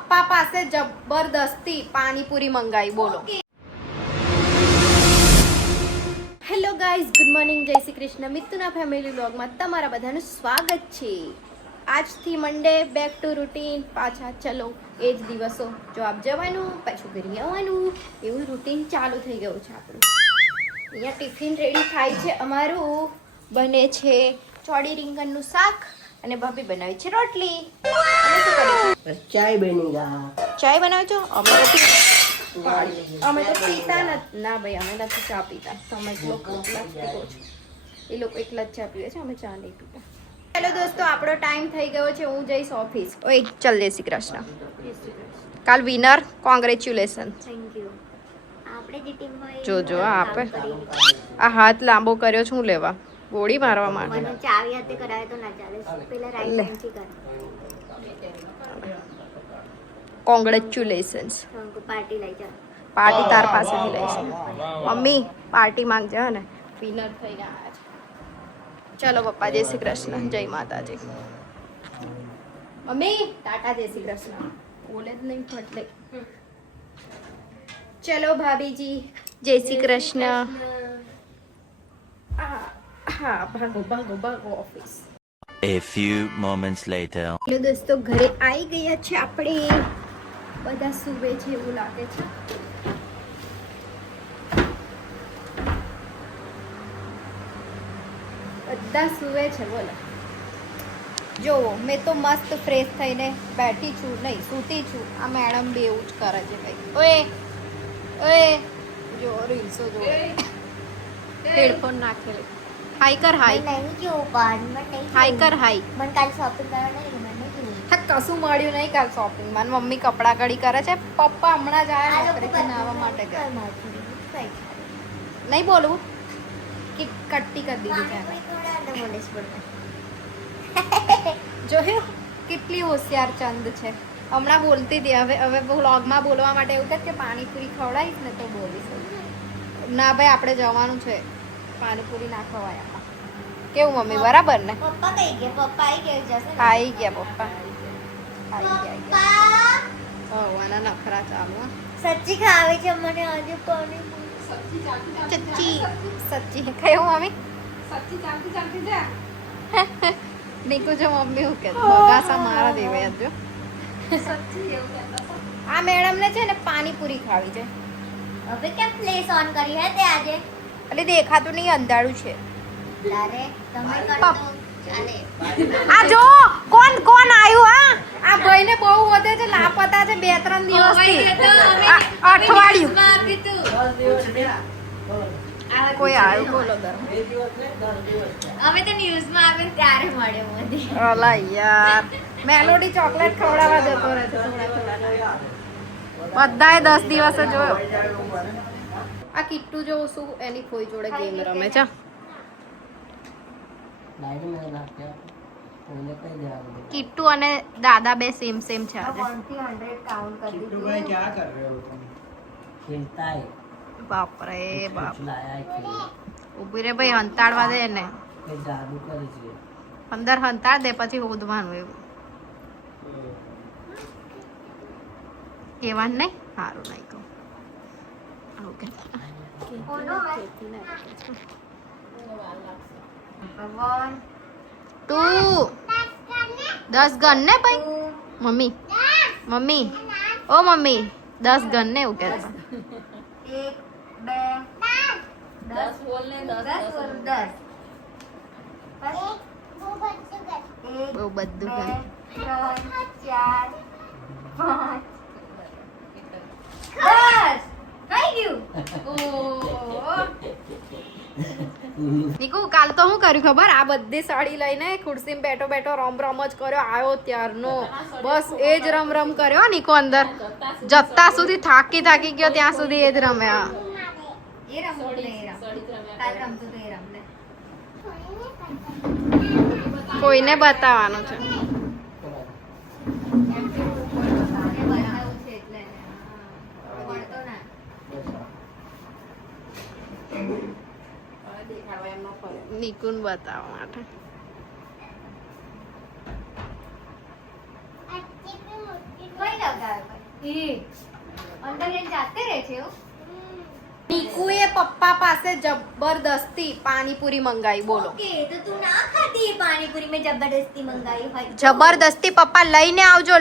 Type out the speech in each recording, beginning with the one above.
પપ્પા પાસે જબરદસ્તી પાણીપુરી મંગાવી. બોલો. હેલો ગાઈઝ, ગુડ મોર્નિંગ, જય શ્રી કૃષ્ણ. મિતુના ફેમિલી વ્લોગમાં તમારા બધાનું સ્વાગત છે. આજથી મંડે બેક ટુ રૂટીન. પાછા ચલો એ જ દિવસો, જોબ જવાનું, પાછું ઘરે આવવાનું, એવું રૂટીન ચાલુ થઈ ગયું છે આપણું. અહીંયા ટિફિન રેડી થાય છે અમારું. બને છે ચોળી રીંગણનું શાક અને ભાભી બનાવી છે રોટલી. ચાય બની ગયા. ચાય બનાવો છો? અમે તો પીતા નથી. ના ભાઈ, અમે નથી ચા પીતા. તમે લોકો એકલા જ પીવો છો. એ લોકો એકલા જ ચા પીવે છે, અમે ચા નહીં પીતા. હેલો દોસ્તો, આપણો ટાઈમ થઈ ગયો છે. હું જઈશ ઓફિસ. ઓય ચલ, જય શ્રી કૃષ્ણ. કાલ વિનર, કોંગ્રેચ્યુલેશન. Thank you. આપણે જે ટીમમાં જોજો આપે આ હાથ લાંબો કર્યો છું લેવા ગોળી મારવા માટે. મને ચાવી હાથે કરાય તો ના ચાલે. પેલા રાઈટ હેન્ડથી કર. કોંગ્રેચ્યુલેશન્સ. પાર્ટી લઈ જા. પાર્ટી તાર પાસેથી લઈશું. મમ્મી પાર્ટી માંગજે ને. વિનર થઈ ગયા છે. ચલો પપ્પા, જય શ્રી કૃષ્ણ, જય માતાજી. મમ્મી ટાટા, જય શ્રી કૃષ્ણ. બોલે જ નહીં ફટલે. ચલો ભાભીજી, જય શ્રી કૃષ્ણ. હા, ભાગો ભાગો ભાગો office. A few moments later. Hello દોસ્તો, ઘરે આવી ગયા છે આપણે. બધા સૂવે છે એવું લાગે છે. બધા સૂવે છે. બોલો. જોવો, મેં તો મસ્ત ફ્રેશ થઈને બેઠી છું, નહીં સૂતી છું. આ મેડમ બી એવું જ કરે છે ભાઈ. ઓએ ઓએ, જો રીલ્સો જો. હેડફોન નાખેલી. હાઈ કર, હાઈ. નહીં જોવું પણ મને નહીં હાઈ કર, હાઈ. મને કાલ શોપિંગ કરવા નહીં મને નહીં જોવું. હા, કશું મળ્યું નહીં કાલ શોપિંગમાં. મમ્મી કપડા કડી કરે છે. પપ્પા હમણાં જ આવ્યા નોકરીથી નાહવા માટે ગયા. નહીં બોલવું કે કટ્ટી કરી દીધી છે. જોયું કેટલી હોશિયાર ચંદ છે. હમણાં બોલતી હતી. હવે વ્લોગમાં બોલવા માટે એવું કે પાણીપુરી ખવડાવીશ ને તો બોલીશ. ના ભાઈ, આપણે જવાનું છે. પાણીપુરી ના ખવાય. કેવું મમ્મી, બરાબર ને? પપ્પા કઈ ગયા? પપ્પા આવી ગયા જશે ને? આવી ગયા પપ્પા. પપ્પા આના નખરા ચાલુ. સચ્ચી ખાવી છે મને આજે પાણી. સચ્ચી સચ્ચી કયું મમ્મી? નીકુ જો મમ્મી હું કે બગાસા મારા દેવે જો. આ મેડમ ને છે ને પાણીપુરી ખાવી છે. હવે કેમ પ્લેસ ઓન કરી હે તે આજે? એટલે દેખાતું નહીં, અંધારું છે. લારે તમે કરો તો ચાલે. આ જો કોણ કોણ આવ્યું? આ ભાઈ ને બહુ વધે છે, લાપતા છે 2-3 દિવસથી. અઠવાડિયું કોઈ આવ્યું? બોલો ગરમ. અમે તો ન્યૂઝમાં આવ્યું ત્યારે મળ્યો મને. અલા યાર, મેલોડી ચોકલેટ ખવડાવવા જતો રહે છે. બધાએ 10 દિવસે જોયો. આ કિટ્ટુ જો શું એની કોઈ જોડે ગેમ રમે છે. કિટ્ટુ અને દાદા બે સેમ સેમ છે આજે. 1 થી 100 કાઉન્ટ કરી દીધું. क्या कर रहे हो तुम? खेलता है. બાપ રે બાપ. लाया है खेल. ઉભી રે ભાઈ, હંતાડવા દે ને. ये जादू करे છે. અંદર હંતાડ દે, પછી હોદવાનું એવું. કેવાનું નહીં? સારું નહીં કહું. આવું કે કોનો હે? 2 10 ગન ને ભાઈ. મમ્મી મમ્મી, ઓ મમ્મી, 10 ગન ને એવું કહેતા. 1 2 10 બોલ ને 10 બહુ બધું ગન. 3 4 5 10 થઈ ગયું. નીકુ, કાલ તો શું કર્યું ખબર? આ બધી સાડી લઈને ખુરશીમાં બેઠો બેઠો રમ જ કર્યો. આવ્યો ત્યારનો બસ એ જ રમ કર્યો. નીકુ અંદર જતા સુધી થાકી ગયો, ત્યાં સુધી એ જ રમ્યા. એ રમવું તો એ રમ. કાલ રમતું તો એ રમ ને. કોઈને બતાવવાનું છે. બનાવું છે એટલે પડતો ના. નિકુન બતાવવા માટે. કોઈ લગાવે અંદર જઈને જાતે રહે છે એવું? નીકુએ પપ્પા પાસે જબરદસ્તી પાણીપુરી મંગાવી બોલો ઓકે, તો તું ના ખાતી એ પાણીપુરી મેં જબરદસ્તી મંગાવી હોય તો? જબરદસ્તી પપ્પા લઈને આવજો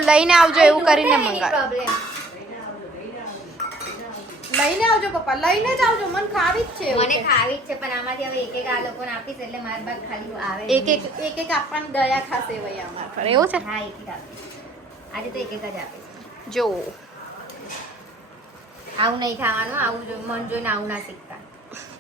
એવું કરીને I don't have any મંગાવ્યું problem. લઈને આવજો પપ્પા લઈને જ આવજો મને ખાવી જ છે એવું મને કે. ખાવી જ છે પણ આમાંથી હવે એક એક આ લોકોને આપીશ એટલે મારી બાદ ખાલી આવે એક આપવાની દયા ખાશે ભાઈ અમાર પર એવું છે હા એક એક આપીશ આજે તો એક એક જ આપીશ જો આવું નહીં ખાવાનું આવું મન જોઈને આવું ના શીખતા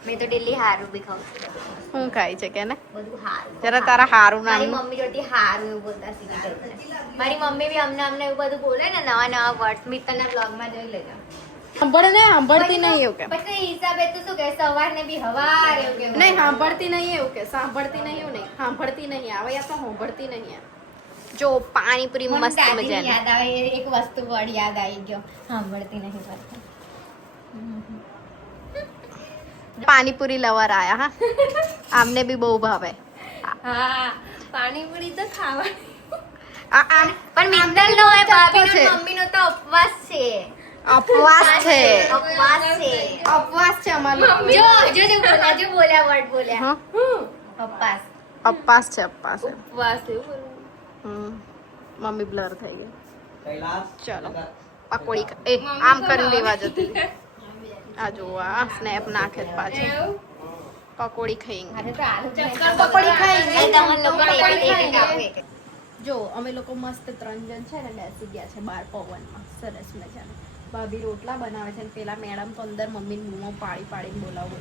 મેં તો ડેલી હારું બી ખાઉં છું શું ખાય છે કે ને બધું હારું જરા તારા હારું મારી નામ મમ્મી જોડથી હારું એવું બોલતા શીખી ગઈ છે. મારી મમ્મી બી અમને એવું બધું બોલે ને નવા વર્ડ મિત્તરના બ્લોગમાં જોઈ લેજો સાંભળતી નહીં એવું કે પછી એ હિસાબે તો શું કે સવારને બી હવાર એવું કે નહીં સાંભળતી નહીં એવું કે સાંભળતી નહીં એવું નહીં સાંભળતી નહીં આવે યા તો સાંભળતી નહીં આવે. જો પાણીપુરી મને મસ્ત દાદીની મજાની યાદ આવે એક વસ્તુ વડ યાદ આવી ગયો સાંભળતી નહીં પડતી પાણીપુરી લવર આયા હા આમને બી બહુ ભાવે હા પાણીપુરી તો ખાવા આમ પણ મિત્તલ નો હોય ભાભીનો છે. ને મમ્મીનો તો ઉપવાસ છે અપવાસ છે ઉપવાસ છે અપવાસ છે અમારો જો બોલ્યા વર્ડ બોલ્યા હા ઉપવાસ અપવાસ છે અપવાસ છે ઉપવાસ એવું મમ્મી બ્લર થઈ ગઈ કૈલાસ ચાલો પકોડી આમ કરી લેવા જતી આ જો આ સ્નેપ નાખે છે પાછું પકોડી ખાઈ અરે તો આલુ પકોડી ખાઈ એ તમને લોકોને એક એક આપે એક. જો અમે લોકો મસ્ત 3 જણ છે ને બેસી ગયા છે બાર પવનમાં સરસ મજાના ભાભી રોટલા બનાવે છે ને પેલા મેડમ તો અંદર મમ્મીને મોં પાડીને બોલાવ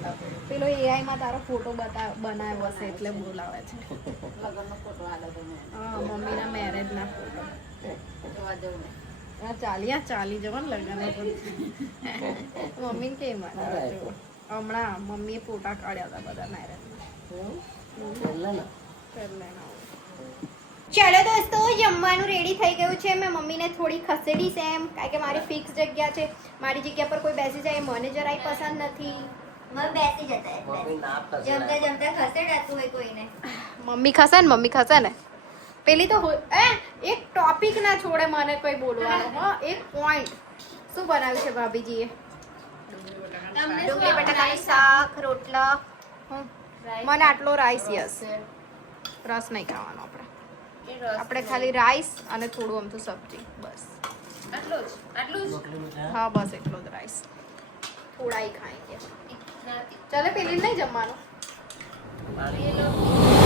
પેલો AI માં તારો ફોટો બનાવ્યો હશે એટલે બોલાવે છે હા મમ્મીના મેરેજના ફોટો ચાલી જવાનું લગ્ન મમ્મી કેમ હમણાં મમ્મીએ ફોટા કાઢ્યા હતા બધા મેરેજના ચલો દોસ્તો જમવાનું રેડી થઈ ગયું છે મેં મમ્મીને થોડી ખસેડી છે એમ કારણ કે મારી ફિક્સ જગ્યા છે મારી જગ્યા પર કોઈ બેસી જાય મને જરાય પસંદ નથી મને બેસી જતા એટલે. મમ્મી ના પસંદ જમતા જમતા ખસેડાતું હોય કોઈને મમ્મી ખસે ને પેલી તો એક ટોપિક ના છોડે મને કોઈ બોલવાનું હા એક પોઈન્ટ શું બનાવ્યું છે ભાભીજીએ ડુંગળી બટાકાનું શાક રોટલા મને આટલો રાઈસ યસ રસ નહીં ખાવાનો આપણે ખાલી રાઈસ અને થોડું અમથું સબ્જી બસ હા બસ એટલો જ રાઈસ થોડા ही खाएंगे चलो પેલી નહીં જમવાનું પાણી